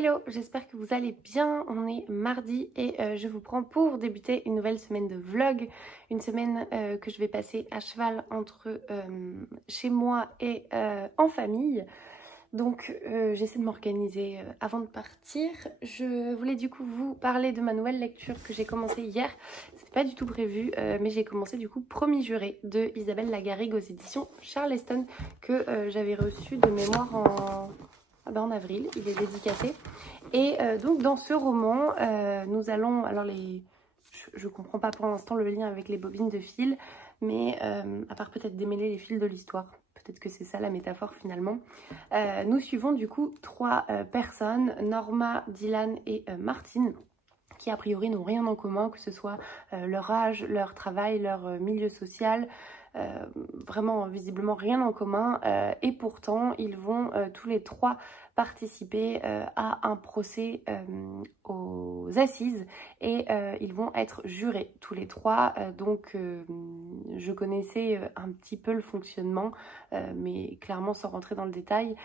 Hello, j'espère que vous allez bien. On est mardi et je vous prends pour débuter une nouvelle semaine de vlog. Une semaine que je vais passer à cheval entre chez moi et en famille. Donc j'essaie de m'organiser avant de partir. Je voulais du coup vous parler de ma nouvelle lecture que j'ai commencée hier. C'était pas du tout prévu, mais j'ai commencé du coup Promis Juré de Isabelle Lagarrigue aux éditions Charleston que j'avais reçu de mémoire en avril. Il est dédicacé. Et donc dans ce roman, nous allons... Alors je comprends pas pour l'instant le lien avec les bobines de fil, mais à part peut-être démêler les fils de l'histoire. Peut-être que c'est ça la métaphore finalement. Nous suivons du coup trois personnes, Norma, Dylan et Martine, qui a priori n'ont rien en commun, que ce soit leur âge, leur travail, leur milieu social, vraiment visiblement rien en commun. Et pourtant, ils vont tous les trois participer à un procès aux assises et ils vont être jurés tous les trois. Donc je connaissais un petit peu le fonctionnement, mais clairement sans rentrer dans le détail,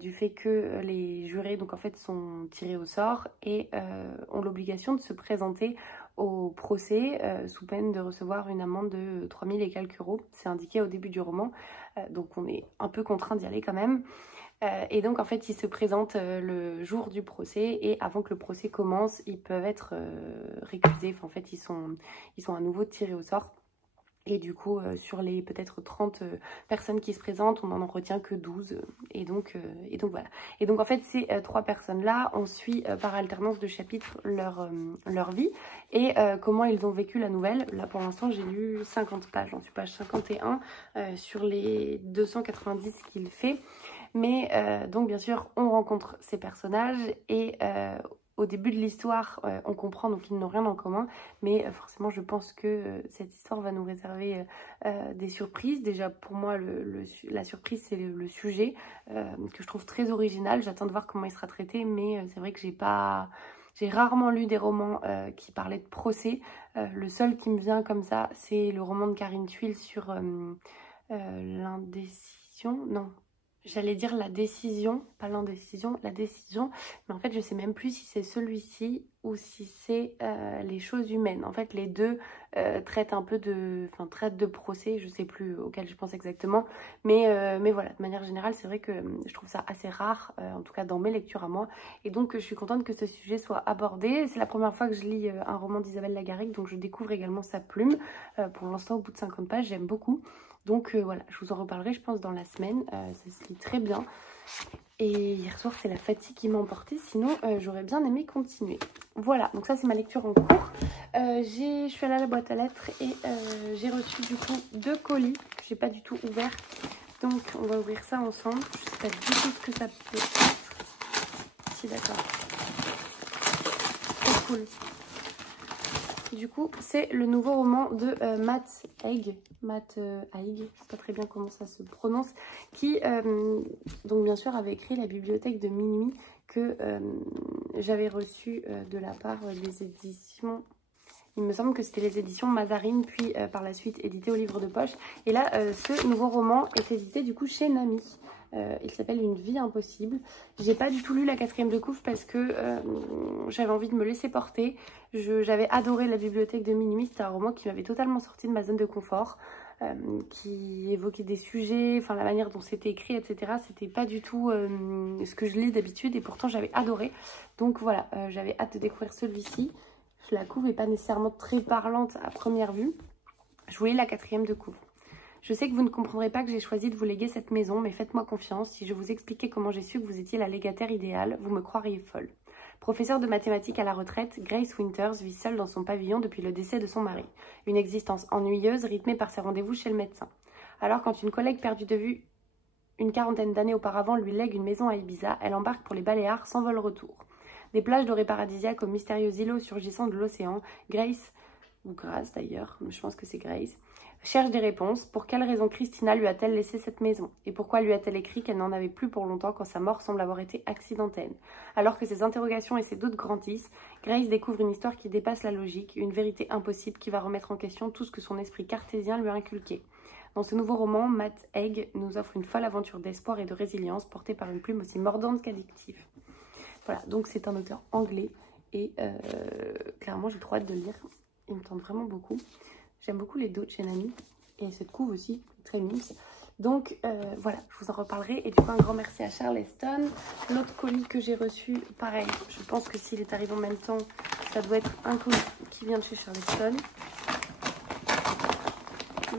du fait que les jurés donc en fait sont tirés au sort et ont l'obligation de se présenter au procès sous peine de recevoir une amende de 3000 et quelques euros. C'est indiqué au début du roman, donc on est un peu contraint d'y aller quand même. Et donc en fait ils se présentent le jour du procès et avant que le procès commence ils peuvent être récusés. Enfin, en fait ils sont à nouveau tirés au sort. Et du coup, sur les peut-être 30 personnes qui se présentent, on n'en retient que 12. Et donc voilà. Et donc en fait, ces trois personnes-là, on suit par alternance de chapitres leur vie et comment ils ont vécu la nouvelle. Là, pour l'instant, j'ai lu 50 pages. J'en suis page 51 sur les 290 qu'il fait. Mais donc bien sûr, on rencontre ces personnages et... au début de l'histoire, on comprend donc qu'ils n'ont rien en commun, mais forcément je pense que cette histoire va nous réserver des surprises. Déjà pour moi la surprise c'est le sujet que je trouve très original. J'attends de voir comment il sera traité, mais c'est vrai que j'ai rarement lu des romans qui parlaient de procès. Le seul qui me vient comme ça c'est le roman de Karine Thuil sur l'indécision, non. J'allais dire la décision, pas l'indécision, la décision. Mais en fait, je sais même plus si c'est celui-ci ou si c'est les choses humaines. En fait, les deux traitent un peu de... Enfin, traitent de procès, je sais plus auquel je pense exactement. Mais voilà, de manière générale, c'est vrai que je trouve ça assez rare, en tout cas dans mes lectures à moi. Et donc, je suis contente que ce sujet soit abordé. C'est la première fois que je lis un roman d'Isabelle Lagarrigue, donc je découvre également sa plume. Pour l'instant, au bout de 50 pages, j'aime beaucoup. Donc voilà, je vous en reparlerai je pense dans la semaine, ça se lit très bien. Et hier soir c'est la fatigue qui m'a emportée, sinon j'aurais bien aimé continuer. Voilà, donc ça c'est ma lecture en cours. Je suis allée à la boîte à lettres et j'ai reçu du coup 2 colis que j'ai pas du tout ouverts. Donc on va ouvrir ça ensemble, je sais pas du tout ce que ça peut être. Si d'accord, trop cool. Du coup, c'est le nouveau roman de Matt Haig, je sais pas très bien comment ça se prononce, qui, donc bien sûr, avait écrit La bibliothèque de minuit que j'avais reçu de la part des éditions... Il me semble que c'était les éditions Mazarine, puis par la suite édité au livre de poche. Et là, ce nouveau roman est édité du coup chez Nami. Il s'appelle Une vie impossible. J'ai pas du tout lu la 4e de couve parce que j'avais envie de me laisser porter. J'avais adoré La bibliothèque de minuit. C'était un roman qui m'avait totalement sorti de ma zone de confort, qui évoquait des sujets, enfin la manière dont c'était écrit, etc. C'était pas du tout ce que je lis d'habitude et pourtant j'avais adoré. Donc voilà, j'avais hâte de découvrir celui-ci. La couve n'est pas nécessairement très parlante à première vue. Je voulais la 4e de couve. Je sais que vous ne comprendrez pas que j'ai choisi de vous léguer cette maison, mais faites-moi confiance. Si je vous expliquais comment j'ai su que vous étiez la légataire idéale, vous me croiriez folle. Professeure de mathématiques à la retraite, Grace Winters vit seule dans son pavillon depuis le décès de son mari. Une existence ennuyeuse rythmée par ses rendez-vous chez le médecin. Alors quand une collègue perdue de vue une quarantaine d'années auparavant lui lègue une maison à Ibiza, elle embarque pour les Baléares sans vol retour. Des plages dorées paradisiaques aux mystérieux îlots surgissant de l'océan, Grace, ou Grace d'ailleurs, je pense que c'est Grace, cherche des réponses. Pour quelle raison Christina lui a-t-elle laissé cette maison? Et pourquoi lui a-t-elle écrit qu'elle n'en avait plus pour longtemps quand sa mort semble avoir été accidentelle? Alors que ses interrogations et ses doutes grandissent, Grace découvre une histoire qui dépasse la logique, une vérité impossible qui va remettre en question tout ce que son esprit cartésien lui a inculqué. Dans ce nouveau roman, Matt Haig nous offre une folle aventure d'espoir et de résilience portée par une plume aussi mordante qu'addictive. Voilà, donc c'est un auteur anglais et clairement j'ai trop hâte de le lire. Il me tente vraiment beaucoup. J'aime beaucoup les dos de chez Nami et cette couve aussi, très mimes. Donc voilà, je vous en reparlerai. Et du coup, un grand merci à Charleston. L'autre colis que j'ai reçu, pareil, je pense que s'il est arrivé en même temps, ça doit être un colis qui vient de chez Charleston.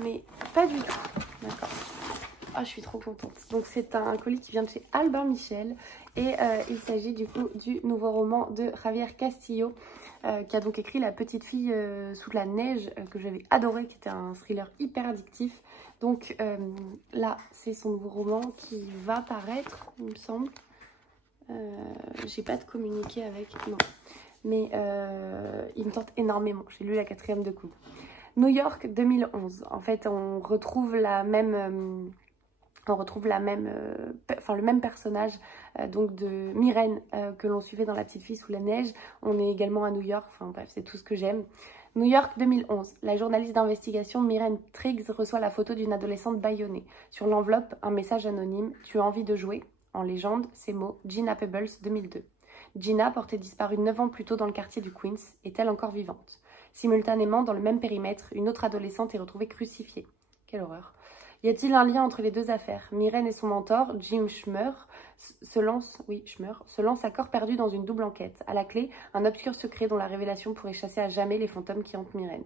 Mais pas du tout, d'accord. Ah, je suis trop contente. Donc c'est un colis qui vient de chez Albin Michel et il s'agit du coup du nouveau roman de Javier Castillo qui a donc écrit La petite fille sous la neige que j'avais adoré, qui était un thriller hyper addictif. Donc là c'est son nouveau roman qui va paraître, il me semble. J'ai pas de communiqué avec, non. Mais il me tente énormément. J'ai lu la 4e de coude. New York 2011. En fait on retrouve la même... le même personnage donc de Myrène que l'on suivait dans La petite fille sous la neige. On est également à New York, enfin bref, c'est tout ce que j'aime. New York 2011. La journaliste d'investigation Myrène Triggs reçoit la photo d'une adolescente bâillonnée. Sur l'enveloppe, un message anonyme. Tu as envie de jouer? En légende, ces mots, Gina Pebbles 2002. Gina, portée disparue 9 ans plus tôt dans le quartier du Queens, est-elle encore vivante? Simultanément, dans le même périmètre, une autre adolescente est retrouvée crucifiée. Quelle horreur. Y a-t-il un lien entre les deux affaires? Myrène et son mentor, Jim Schmeur, se lancent à corps perdu dans une double enquête. À la clé, un obscur secret dont la révélation pourrait chasser à jamais les fantômes qui hantent Myrène.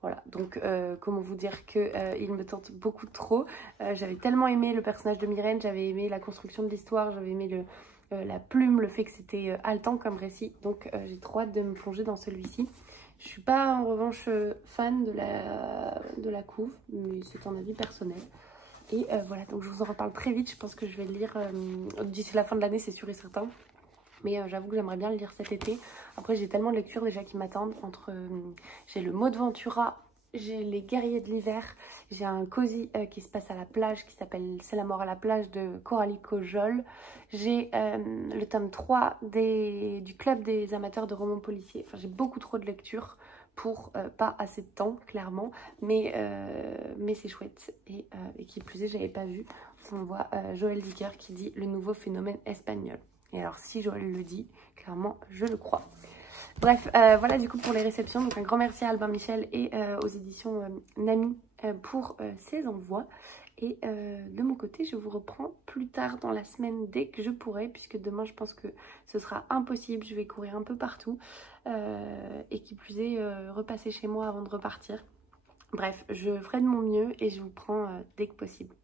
Voilà, donc comment vous dire que il me tente beaucoup trop. J'avais tellement aimé le personnage de Myrène, j'avais aimé la construction de l'histoire, j'avais aimé la plume, le fait que c'était haletant comme récit. Donc j'ai trop hâte de me plonger dans celui-ci. Je suis pas en revanche fan de la couve, mais c'est un avis personnel. Et voilà, donc je vous en reparle très vite. Je pense que je vais le lire d'ici la fin de l'année, c'est sûr et certain. Mais j'avoue que j'aimerais bien le lire cet été. Après, j'ai tellement de lectures déjà qui m'attendent. J'ai le Maud Ventura, j'ai Les Guerriers de l'hiver, j'ai un cosy qui se passe à la plage qui s'appelle C'est la mort à la plage de Coralie Cojol. J'ai le tome 3 du club des amateurs de romans policiers. Enfin, j'ai beaucoup trop de lectures pour pas assez de temps, clairement. Mais c'est chouette. Et qui plus est, j'avais pas vu. On voit Joël Dicker qui dit le nouveau phénomène espagnol. Et alors, si Joël le dit, clairement, je le crois. Bref, voilà du coup pour les réceptions. Donc un grand merci à Albin Michel et aux éditions Nami pour ces envois. Et de mon côté, je vous reprends plus tard dans la semaine dès que je pourrai, puisque demain je pense que ce sera impossible. Je vais courir un peu partout et qui plus est repasser chez moi avant de repartir. Bref, je ferai de mon mieux et je vous prends dès que possible.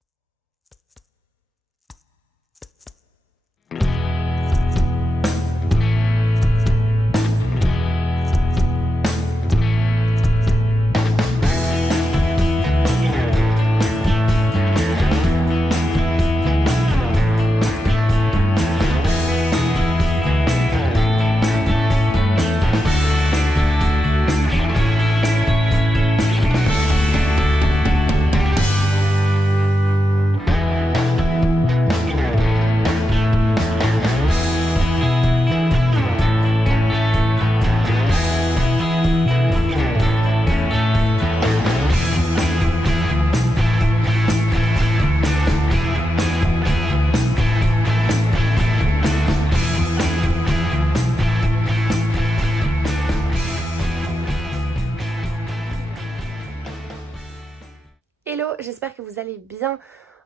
J'espère que vous allez bien.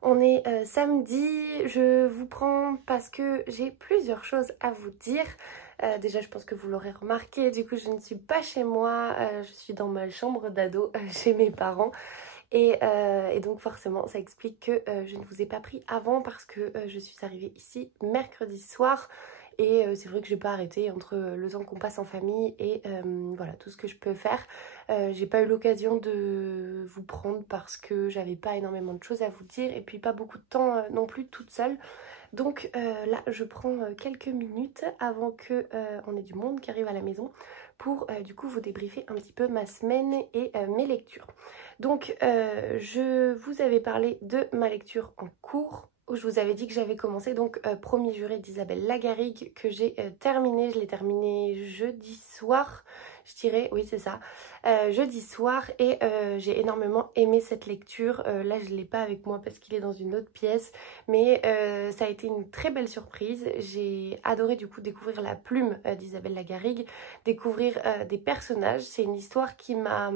On est samedi, je vous prends parce que j'ai plusieurs choses à vous dire. Déjà je pense que vous l'aurez remarqué, du coup je ne suis pas chez moi, je suis dans ma chambre d'ado chez mes parents. Et donc forcément ça explique que je ne vous ai pas pris avant parce que je suis arrivée ici mercredi soir. Et c'est vrai que j'ai pas arrêté entre le temps qu'on passe en famille et voilà tout ce que je peux faire. J'ai pas eu l'occasion de vous prendre parce que j'avais pas énormément de choses à vous dire et puis pas beaucoup de temps non plus toute seule. Donc là je prends quelques minutes avant que on ait du monde qui arrive à la maison pour du coup vous débriefer un petit peu ma semaine et mes lectures. Donc je vous avais parlé de ma lecture en cours, où je vous avais dit que j'avais commencé donc Promis juré d'Isabelle Lagarrigue que j'ai terminé. Je l'ai terminé jeudi soir. je dirais, oui c'est ça, jeudi soir et j'ai énormément aimé cette lecture. Là je ne l'ai pas avec moi parce qu'il est dans une autre pièce, mais ça a été une très belle surprise. J'ai adoré du coup découvrir la plume d'Isabelle Lagarrigue, découvrir des personnages. C'est une histoire qui m'a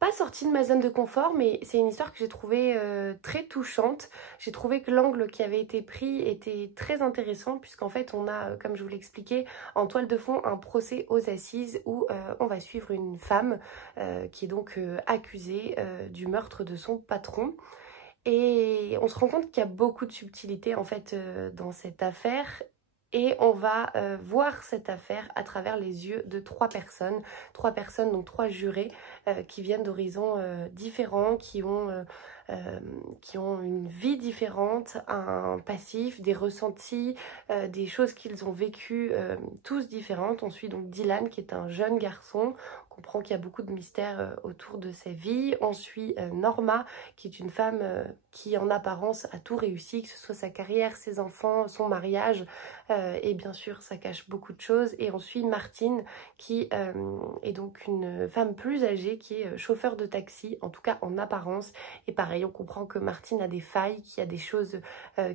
pas sortie de ma zone de confort, mais c'est une histoire que j'ai trouvée très touchante. J'ai trouvé que l'angle qui avait été pris était très intéressant, puisqu'en fait on a, comme je vous l'ai expliqué, en toile de fond un procès aux assises où on va suivre une femme qui est donc accusée du meurtre de son patron. Et on se rend compte qu'il y a beaucoup de subtilité en fait dans cette affaire. Et on va voir cette affaire à travers les yeux de trois personnes, donc trois jurés qui viennent d'horizons différents, qui ont une vie différente, un passif, des ressentis, des choses qu'ils ont vécues tous différentes. On suit donc Dylan qui est un jeune garçon. On comprend qu'il y a beaucoup de mystères autour de sa vie. On suit Norma qui est une femme qui en apparence a tout réussi, que ce soit sa carrière, ses enfants, son mariage, et bien sûr ça cache beaucoup de choses. Et on suit Martine qui est donc une femme plus âgée qui est chauffeur de taxi, en tout cas en apparence. Et pareil, on comprend que Martine a des failles, qu'il y a des choses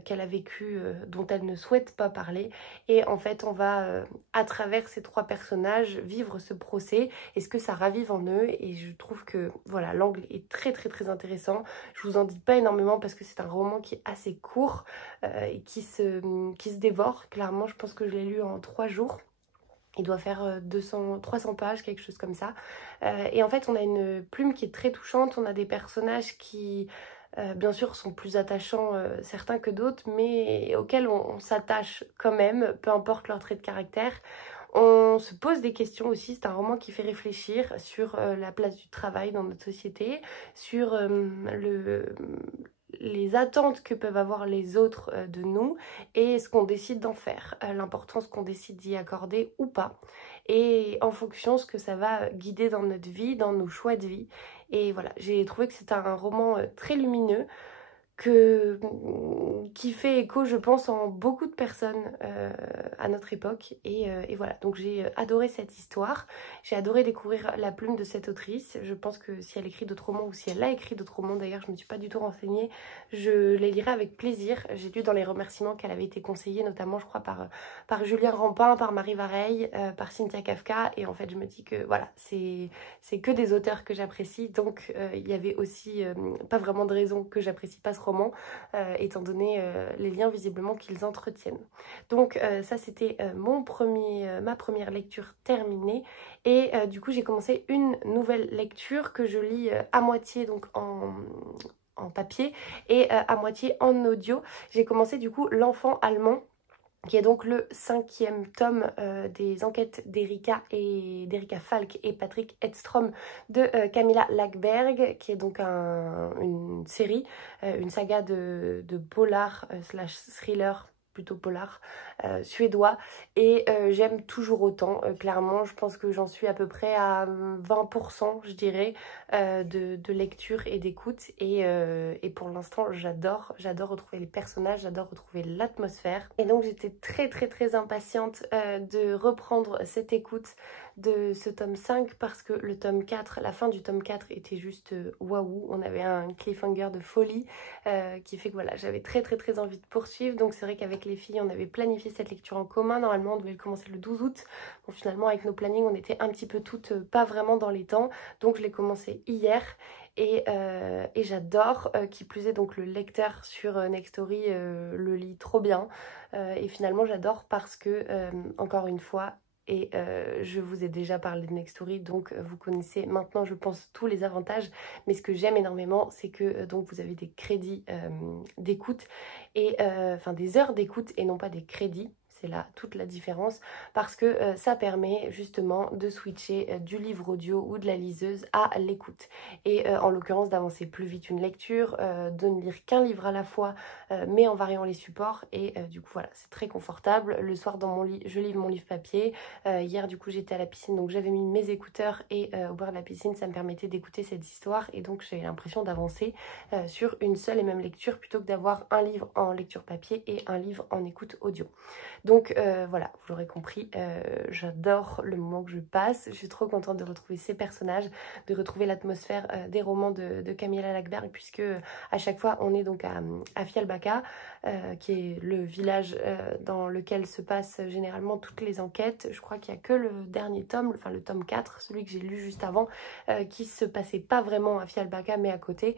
qu'elle a vécues dont elle ne souhaite pas parler. Et en fait on va à travers ces trois personnages vivre ce procès et ce que ça ravive en eux. Et je trouve que voilà, l'angle est très très très intéressant. Je vous en dis pas énormément parce que c'est un roman qui est assez court et qui se dévore. Clairement, je pense que je l'ai lu en 3 jours. Il doit faire 300 pages, quelque chose comme ça. Et en fait, on a une plume qui est très touchante. On a des personnages qui, bien sûr, sont plus attachants certains que d'autres, mais auxquels on s'attache quand même, peu importe leur trait de caractère. On se pose des questions aussi, c'est un roman qui fait réfléchir sur la place du travail dans notre société, sur les attentes que peuvent avoir les autres de nous et ce qu'on décide d'en faire, l'importance qu'on décide d'y accorder ou pas. Et en fonction ce que ça va guider dans notre vie, dans nos choix de vie. Et voilà, j'ai trouvé que c'était un roman très lumineux, qui fait écho, je pense, en beaucoup de personnes à notre époque. Et voilà, donc j'ai adoré cette histoire. J'ai adoré découvrir la plume de cette autrice. Je pense que si elle écrit d'autres romans, ou si elle a écrit d'autres romans, d'ailleurs, je ne me suis pas du tout renseignée, je les lirai avec plaisir. J'ai lu dans les remerciements qu'elle avait été conseillée, notamment, je crois, par Julien Rampin, par Marie Vareille, par Cynthia Kafka. Et en fait, je me dis que voilà, c'est que des auteurs que j'apprécie. Donc, il y avait aussi pas vraiment de raison que j'apprécie pas ce roman, étant donné les liens visiblement qu'ils entretiennent. Donc ça c'était ma première lecture terminée. Et du coup j'ai commencé une nouvelle lecture que je lis à moitié donc en papier et à moitié en audio. J'ai commencé du coup L'Enfant allemand, qui est donc le 5e tome des enquêtes d'Erika Falk et Patrick Edstrom de Camilla Lackberg, qui est donc une série, une saga de polar slash thriller, plutôt polar, suédois. Et j'aime toujours autant, clairement. Je pense que j'en suis à peu près à 20%, je dirais, de lecture et d'écoute. Et pour l'instant, j'adore retrouver les personnages, j'adore retrouver l'atmosphère. Et donc j'étais très très très impatiente de reprendre cette écoute de ce tome 5, parce que le tome 4, la fin du tome 4 était juste waouh. On avait un cliffhanger de folie qui fait que voilà, j'avais très très très envie de poursuivre. Donc c'est vrai qu'avec les filles, on avait planifié cette lecture en commun. Normalement, on devait le commencer le 12 août. Bon, finalement, avec nos plannings, on était un petit peu toutes pas vraiment dans les temps. Donc je l'ai commencé hier. Et j'adore, qui plus est donc le lecteur sur Nextory le lit trop bien. Et finalement j'adore parce que, encore une fois, et je vous ai déjà parlé de Nextory, donc vous connaissez maintenant je pense tous les avantages. Mais ce que j'aime énormément, c'est que donc vous avez des crédits d'écoute, et enfin des heures d'écoute et non pas des crédits. C'est là toute la différence, parce que ça permet justement de switcher du livre audio ou de la liseuse à l'écoute. Et en l'occurrence d'avancer plus vite une lecture, de ne lire qu'un livre à la fois, mais en variant les supports. Et du coup voilà, c'est très confortable. Le soir dans mon lit, je lis mon livre papier. Hier du coup j'étais à la piscine, donc j'avais mis mes écouteurs, et au bord de la piscine ça me permettait d'écouter cette histoire. Et donc j'ai l'impression d'avancer sur une seule et même lecture, plutôt que d'avoir un livre en lecture papier et un livre en écoute audio. Donc voilà, vous l'aurez compris, j'adore le moment que je passe. Je suis trop contente de retrouver ces personnages, de retrouver l'atmosphère des romans de Camilla Läckberg, puisque à chaque fois on est donc à Fjällbacka, qui est le village dans lequel se passent généralement toutes les enquêtes. Je crois qu'il n'y a que le dernier tome, enfin le tome 4, celui que j'ai lu juste avant, qui se passait pas vraiment à Fjällbacka mais à côté.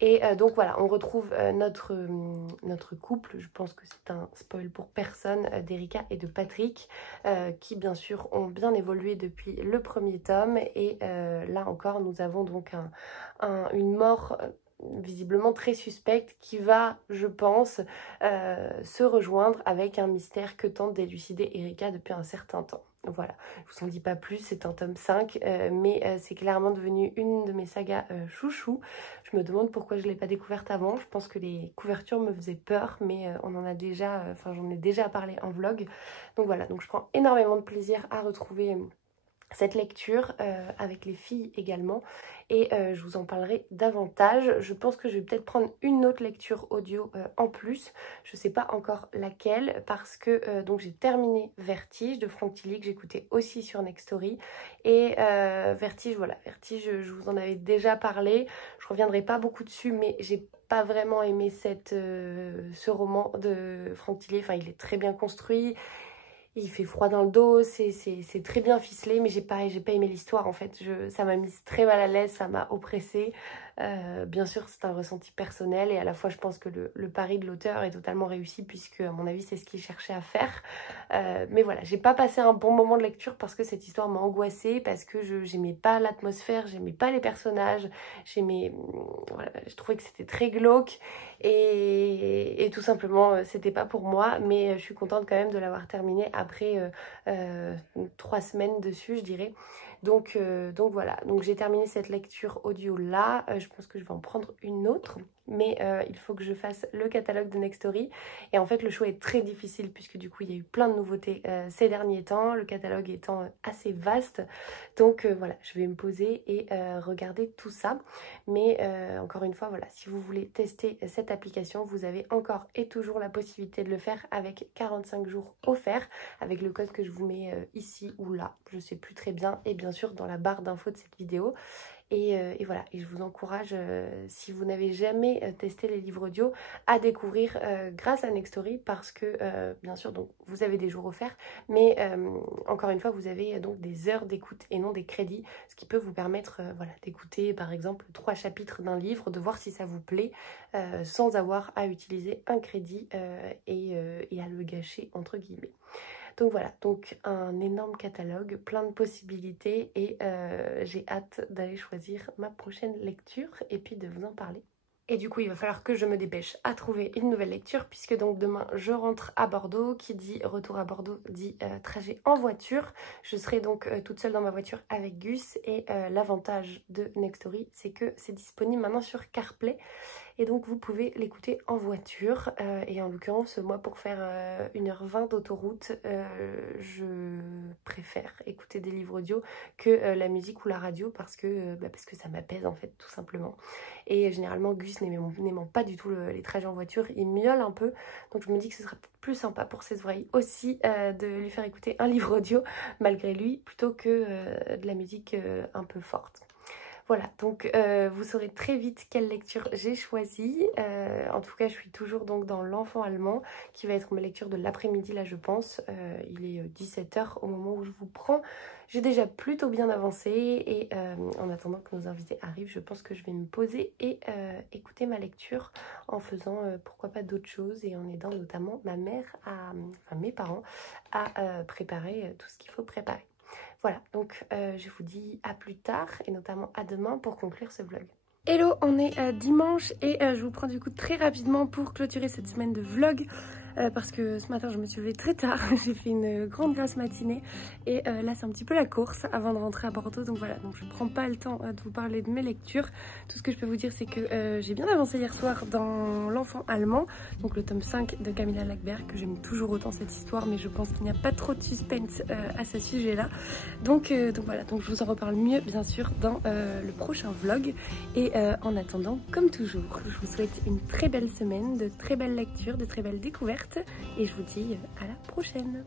Et donc voilà, on retrouve notre couple, je pense que c'est un spoil pour personne, d'Erika et de Patrick, qui bien sûr ont bien évolué depuis le premier tome. Et là encore, nous avons donc une mort visiblement très suspecte qui va, je pense, se rejoindre avec un mystère que tente d'élucider Erika depuis un certain temps. Voilà, je vous en dis pas plus, c'est un tome 5, mais c'est clairement devenu une de mes sagas chouchou. Je me demande pourquoi je ne l'ai pas découverte avant. Je pense que les couvertures me faisaient peur, mais on en a déjà, j'en ai déjà parlé en vlog. Donc voilà, donc je prends énormément de plaisir à retrouver cette lecture avec les filles également, et je vous en parlerai davantage. Je pense que je vais peut-être prendre une autre lecture audio en plus, je sais pas encore laquelle, parce que donc j'ai terminé Vertige de Franck Tilly, que j'écoutais aussi sur Nextory, et Vertige, voilà, Vertige, je vous en avais déjà parlé, je reviendrai pas beaucoup dessus, mais j'ai pas vraiment aimé ce roman de Franck Tilly. Enfin, il est très bien construit, il fait froid dans le dos, c'est très bien ficelé, mais j'ai pas aimé l'histoire en fait. Ça m'a mise très mal à l'aise, ça m'a oppressée. Bien sûr, c'est un ressenti personnel, et à la fois je pense que le pari de l'auteur est totalement réussi, puisque à mon avis c'est ce qu'il cherchait à faire. Mais voilà, j'ai pas passé un bon moment de lecture parce que cette histoire m'a angoissée, parce que j'aimais pas l'atmosphère, j'aimais pas les personnages, voilà, je trouvais que c'était très glauque, et tout simplement c'était pas pour moi. Mais je suis contente quand même de l'avoir terminé après 3 semaines dessus, je dirais. Donc voilà, donc j'ai terminé cette lecture audio là, je pense que je vais en prendre une autre, mais il faut que je fasse le catalogue de Nextory, et en fait le choix est très difficile puisque du coup il y a eu plein de nouveautés ces derniers temps, le catalogue étant assez vaste. Donc voilà, je vais me poser et regarder tout ça. Mais encore une fois, voilà, si vous voulez tester cette application, vous avez encore et toujours la possibilité de le faire avec 45 jours offerts, avec le code que je vous mets ici ou là, je sais plus très bien, et bien sûr dans la barre d'infos de cette vidéo. Et voilà, et je vous encourage, si vous n'avez jamais testé les livres audio, à découvrir grâce à Nextory, parce que bien sûr donc vous avez des jours offerts, mais encore une fois vous avez donc des heures d'écoute et non des crédits, ce qui peut vous permettre voilà, d'écouter par exemple 3 chapitres d'un livre, de voir si ça vous plaît, sans avoir à utiliser un crédit et à le gâcher entre guillemets. Donc voilà, donc un énorme catalogue, plein de possibilités, et j'ai hâte d'aller choisir ma prochaine lecture et puis de vous en parler. Et du coup, il va falloir que je me dépêche à trouver une nouvelle lecture, puisque donc demain, je rentre à Bordeaux. Qui dit retour à Bordeaux dit trajet en voiture. Je serai donc toute seule dans ma voiture avec Gus, et l'avantage de Nextory, c'est que c'est disponible maintenant sur CarPlay. Et donc vous pouvez l'écouter en voiture, et en l'occurrence moi pour faire 1h20 d'autoroute, je préfère écouter des livres audio que la musique ou la radio, parce que ça m'apaise en fait tout simplement. Et généralement Gus n'aimant pas du tout les trajets en voiture, il miaule un peu, donc je me dis que ce sera peut-être plus sympa pour ses oreilles aussi de lui faire écouter un livre audio malgré lui, plutôt que de la musique un peu forte. Voilà, donc vous saurez très vite quelle lecture j'ai choisie. En tout cas, je suis toujours donc dans L'Enfant allemand, qui va être ma lecture de l'après-midi là, je pense. Il est 17 h au moment où je vous prends. J'ai déjà plutôt bien avancé, et en attendant que nos invités arrivent, je pense que je vais me poser et écouter ma lecture en faisant pourquoi pas d'autres choses, et en aidant notamment ma mère, mes parents, à préparer tout ce qu'il faut préparer. Voilà, donc je vous dis à plus tard, et notamment à demain pour conclure ce vlog. Hello, on est dimanche, et je vous prends du coup très rapidement pour clôturer cette semaine de vlog. Parce que ce matin je me suis levée très tard, j'ai fait une grande grasse matinée, et là c'est un petit peu la course avant de rentrer à Bordeaux. Donc voilà, donc je prends pas le temps de vous parler de mes lectures. Tout ce que je peux vous dire, c'est que j'ai bien avancé hier soir dans L'Enfant allemand, donc le tome 5 de Camilla Läckberg, que j'aime toujours autant cette histoire, mais je pense qu'il n'y a pas trop de suspense à ce sujet là. Donc voilà, donc je vous en reparle mieux bien sûr dans le prochain vlog. Et en attendant, comme toujours, je vous souhaite une très belle semaine, de très belles lectures, de très belles découvertes. découverte et je vous dis à la prochaine.